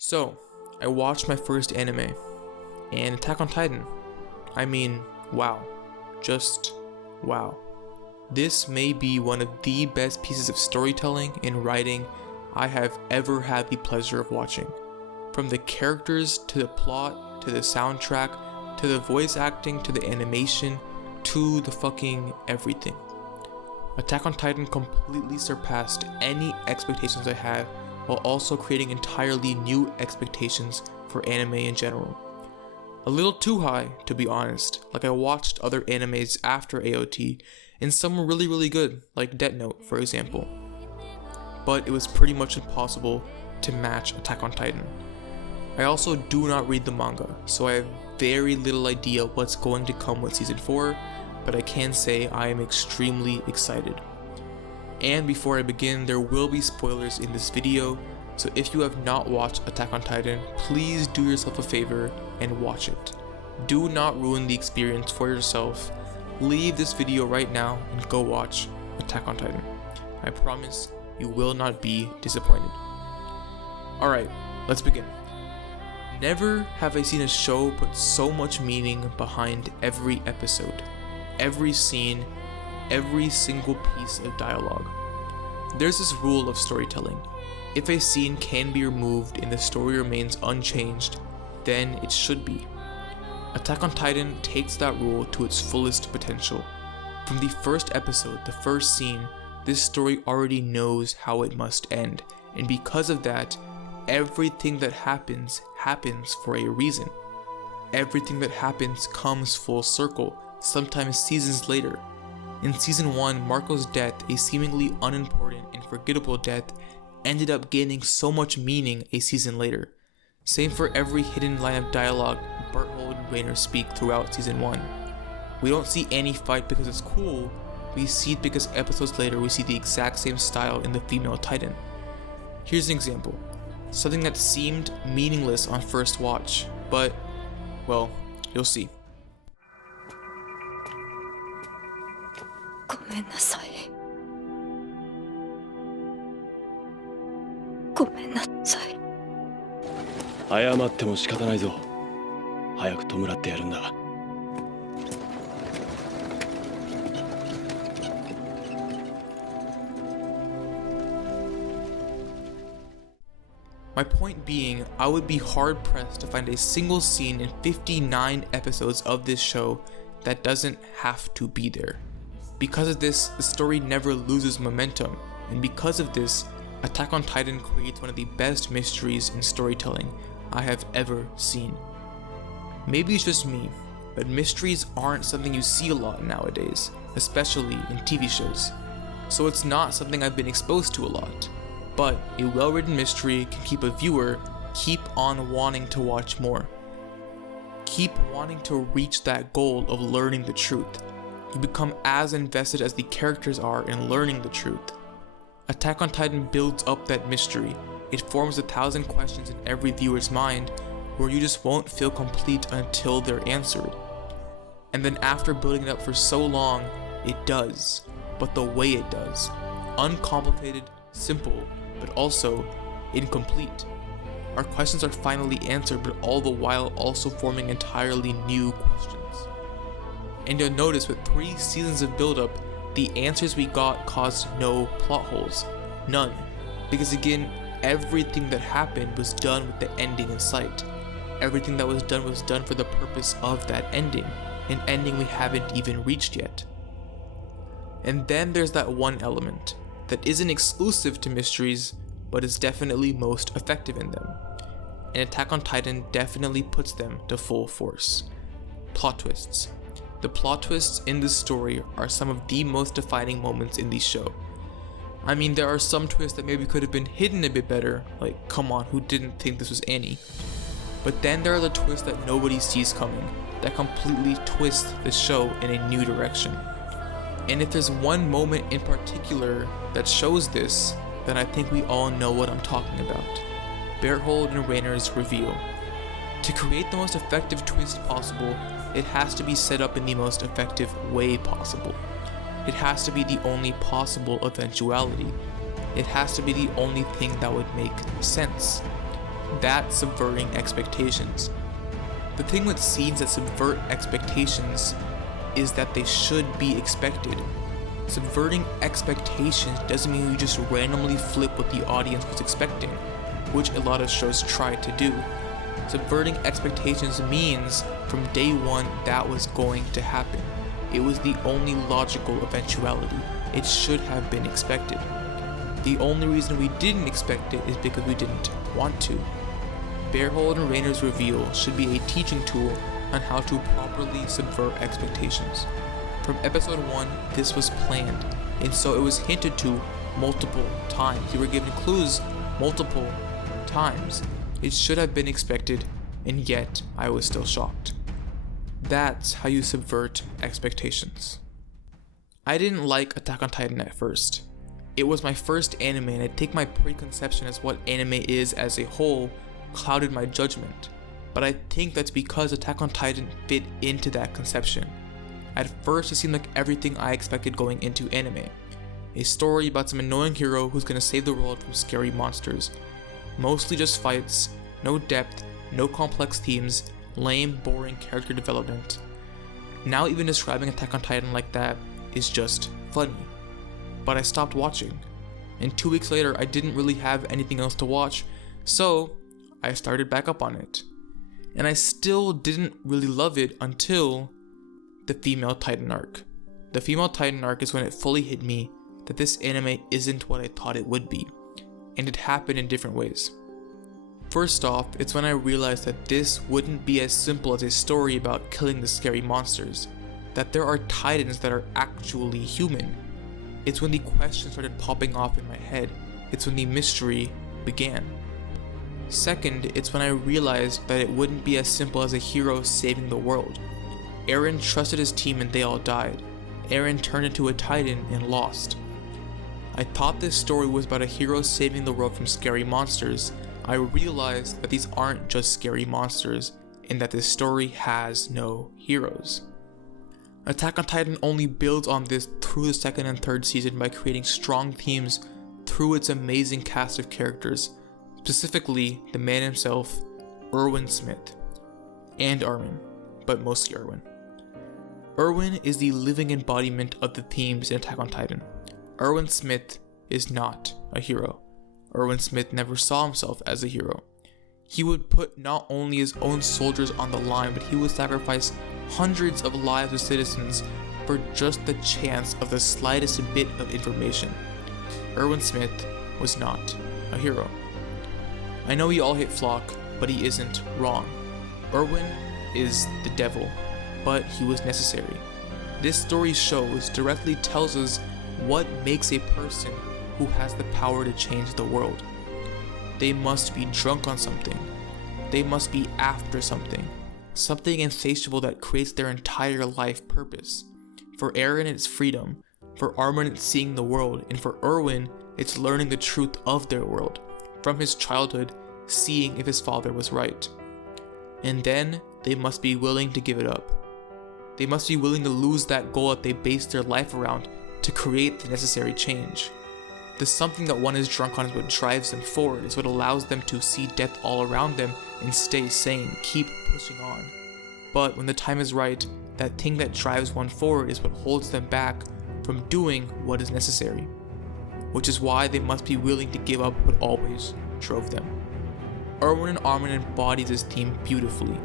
So, I watched my first anime, and Attack on Titan. I mean, wow. Just wow. This may be one of the best pieces of storytelling and writing I have ever had the pleasure of watching. From the characters, to the plot, to the soundtrack, to the voice acting, to the animation, to the fucking everything. Attack on Titan completely surpassed any expectations I had, while also creating entirely new expectations for anime in general. A little too high, to be honest. Like, I watched other animes after AOT, and some were really good, like Death Note, for example. But it was pretty much impossible to match Attack on Titan. I also do not read the manga, so I have very little idea what's going to come with season 4, but I can say I am extremely excited. And before I begin, there will be spoilers in this video, so if you have not watched Attack on Titan, please do yourself a favor and watch it. Do not ruin the experience for yourself. Leave this video right now and go watch Attack on Titan. I promise you will not be disappointed. Alright, let's begin. Never have I seen a show put so much meaning behind every episode, every scene, every single piece of dialogue. There's this rule of storytelling. If a scene can be removed and the story remains unchanged, then it should be. Attack on Titan takes that rule to its fullest potential. From the first episode, the first scene, this story already knows how it must end, and because of that, everything that happens for a reason. Everything that happens comes full circle, sometimes seasons later. In season 1, Marco's death, a seemingly unimportant and forgettable death, ended up gaining so much meaning a season later. Same for every hidden line of dialogue Berthold and Rainer speak throughout season 1. We don't see Annie fight because it's cool, we see it because episodes later we see the exact same style in the female Titan. Here's an example. Something that seemed meaningless on first watch, but, well, you'll see. ごめんなさい。ごめんなさい。謝っても仕方ないぞ。早く弔ってやるんだ。My point being, I would be hard pressed to find a single scene in 59 episodes of this show that doesn't have to be there. Because of this, the story never loses momentum, and because of this, Attack on Titan creates one of the best mysteries in storytelling I have ever seen. Maybe it's just me, but mysteries aren't something you see a lot nowadays, especially in TV shows. So it's not something I've been exposed to a lot. But a well-written mystery can keep a viewer keep on wanting to watch more. Keep wanting to reach that goal of learning the truth. You become as invested as the characters are in learning the truth. Attack on Titan builds up that mystery. It forms 1,000 questions in every viewer's mind where you just won't feel complete until they're answered. And then after building it up for so long, it does. But the way it does. Uncomplicated, simple, but also incomplete. Our questions are finally answered, but all the while also forming entirely new questions. And you'll notice with 3 seasons of build-up, the answers we got caused no plot holes. None. Because again, everything that happened was done with the ending in sight. Everything that was done for the purpose of that ending, an ending we haven't even reached yet. And then there's that one element that isn't exclusive to mysteries, but is definitely most effective in them. And Attack on Titan definitely puts them to full force. Plot twists. The plot twists in this story are some of the most defining moments in the show. I mean, there are some twists that maybe could have been hidden a bit better, like, come on, who didn't think this was Annie? But then there are the twists that nobody sees coming, that completely twist the show in a new direction. And if there's one moment in particular that shows this, then I think we all know what I'm talking about. Berthold and Rainer's reveal. To create the most effective twist possible, it has to be set up in the most effective way possible. It has to be the only possible eventuality. It has to be the only thing that would make sense. That's subverting expectations. The thing with scenes that subvert expectations is that they should be expected. Subverting expectations doesn't mean you just randomly flip what the audience was expecting, which a lot of shows try to do. Subverting expectations means from day one that was going to happen. It was the only logical eventuality. It should have been expected. The only reason we didn't expect it is because we didn't want to. Bearhold and Rainer's reveal should be a teaching tool on how to properly subvert expectations. From episode 1, this was planned, and so it was hinted to multiple times. You were given clues multiple times. It should have been expected, and yet I was still shocked. That's how you subvert expectations. I didn't like Attack on Titan at first. It was my first anime, and I think my preconception as what anime is as a whole clouded my judgment. But I think that's because Attack on Titan fit into that conception. At first, it seemed like everything I expected going into anime. A story about some annoying hero who's gonna save the world from scary monsters. Mostly just fights, no depth, no complex themes, lame, boring character development. Now even describing Attack on Titan like that is just funny. But I stopped watching, and 2 weeks later I didn't really have anything else to watch, so I started back up on it. And I still didn't really love it until the female Titan arc. The female Titan arc is when it fully hit me that this anime isn't what I thought it would be, and it happened in different ways. First off, it's when I realized that this wouldn't be as simple as a story about killing the scary monsters, that there are Titans that are actually human. It's when the questions started popping off in my head. It's when the mystery began. Second, it's when I realized that it wouldn't be as simple as a hero saving the world. Eren trusted his team and they all died. Eren turned into a Titan and lost. I thought this story was about a hero saving the world from scary monsters. I realized that these aren't just scary monsters, and that this story has no heroes. Attack on Titan only builds on this through the second and third season by creating strong themes through its amazing cast of characters, specifically the man himself, Erwin Smith, and Armin, but mostly Erwin. Erwin is the living embodiment of the themes in Attack on Titan. Erwin Smith is not a hero. Erwin Smith never saw himself as a hero. He would put not only his own soldiers on the line, but he would sacrifice hundreds of lives of citizens for just the chance of the slightest bit of information. Erwin Smith was not a hero. I know we all hate Flock, but he isn't wrong. Erwin is the devil, but he was necessary. This story directly tells us what makes a person who has the power to change the world. They must be drunk on something. They must be after something. Something insatiable that creates their entire life purpose. For Eren, it's freedom. For Armin, it's seeing the world. And for Erwin, it's learning the truth of their world. From his childhood, seeing if his father was right. And then, they must be willing to give it up. They must be willing to lose that goal that they based their life around to create the necessary change. The something that one is drunk on is what drives them forward, is what allows them to see death all around them and stay sane, keep pushing on. But when the time is right, that thing that drives one forward is what holds them back from doing what is necessary. Which is why they must be willing to give up what always drove them. Erwin and Armin embody this theme beautifully.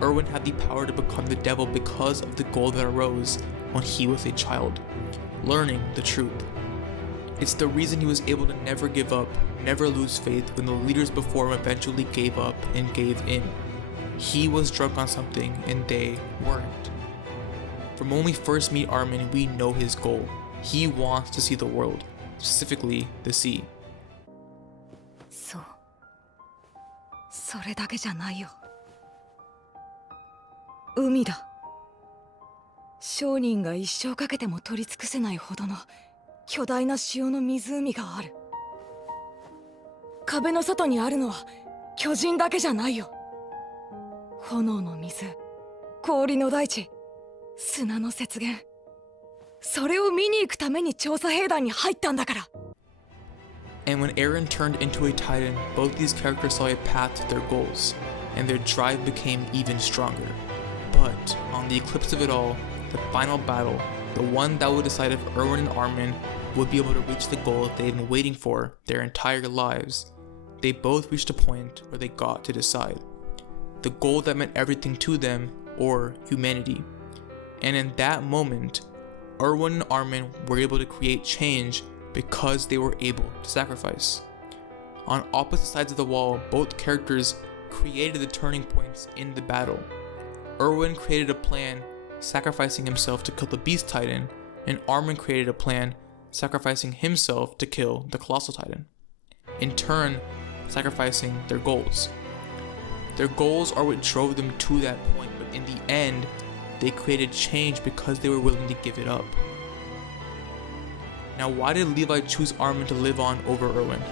Erwin had the power to become the devil because of the goal that arose when he was a child, learning the truth. It's the reason he was able to never give up, never lose faith when the leaders before him eventually gave up and gave in. He was drunk on something and they weren't. From when we first meet Armin, we know his goal. He wants to see the world, specifically the sea. そう。それだけじゃないよ。海だ。商人が一生かけても取り尽くせないほどの巨大な塩の湖がある。壁の外にあるのは巨人だけじゃないよ。炎の水、氷の大地、砂の雪原。それを見に行くために調査兵団に入ったんだから。And when Eren turned into a Titan, both these characters saw a path to their goals, and their drive became even stronger. But on the eclipse of it all, the final battle, the one that would decide if Erwin and Armin would be able to reach the goal they had been waiting for their entire lives, they both reached a point where they got to decide. The goal that meant everything to them, or humanity. And in that moment, Erwin and Armin were able to create change because they were able to sacrifice. On opposite sides of the wall, both characters created the turning points in the battle. Erwin created a plan sacrificing himself to kill the Beast Titan, and Armin created a plan sacrificing himself to kill the Colossal Titan. In turn, sacrificing their goals. Their goals are what drove them to that point, but in the end, they created change because they were willing to give it up. Now, why did Levi choose Armin to live on over Erwin?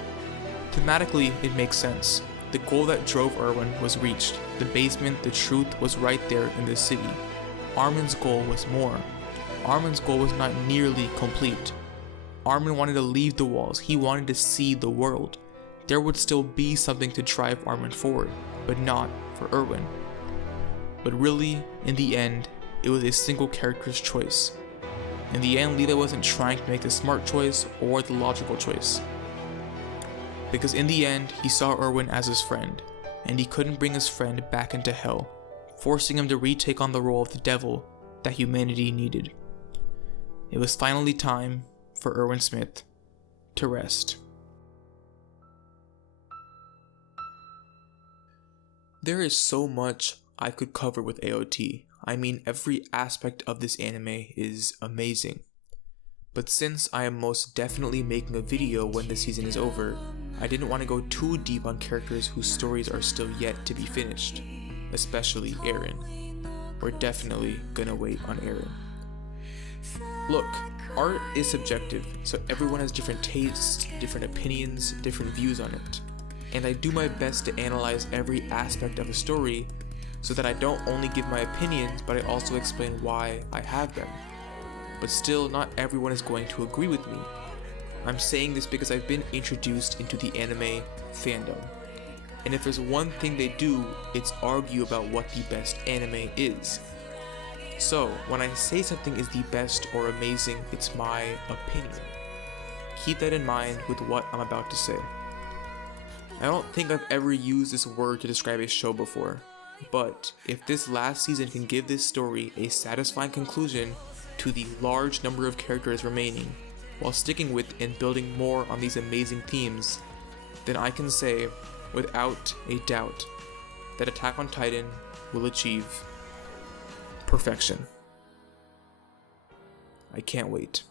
Thematically, it makes sense. The goal that drove Erwin was reached. The basement, the truth was right there in the city. Armin's goal was more. Armin's goal was not nearly complete. Armin wanted to leave the walls. He wanted to see the world. There would still be something to drive Armin forward, but not for Erwin. But really, in the end, it was a single character's choice. In the end, Levi wasn't trying to make the smart choice or the logical choice. Because in the end, he saw Erwin as his friend, and he couldn't bring his friend back into hell, forcing him to retake on the role of the devil that humanity needed. It was finally time for Erwin Smith to rest. There is so much I could cover with AOT. I mean, every aspect of this anime is amazing. But since I am most definitely making a video when the season is over, I didn't want to go too deep on characters whose stories are still yet to be finished, especially Eren. We're definitely gonna wait on Eren. Look, art is subjective, so everyone has different tastes, different opinions, different views on it. And I do my best to analyze every aspect of a story so that I don't only give my opinions, but I also explain why I have them. But still, not everyone is going to agree with me. I'm saying this because I've been introduced into the anime fandom. And if there's one thing they do, it's argue about what the best anime is. So, when I say something is the best or amazing, it's my opinion. Keep that in mind with what I'm about to say. I don't think I've ever used this word to describe a show before, but if this last season can give this story a satisfying conclusion to the large number of characters remaining, while sticking with and building more on these amazing themes, then I can say, without a doubt, that Attack on Titan will achieve perfection. I can't wait.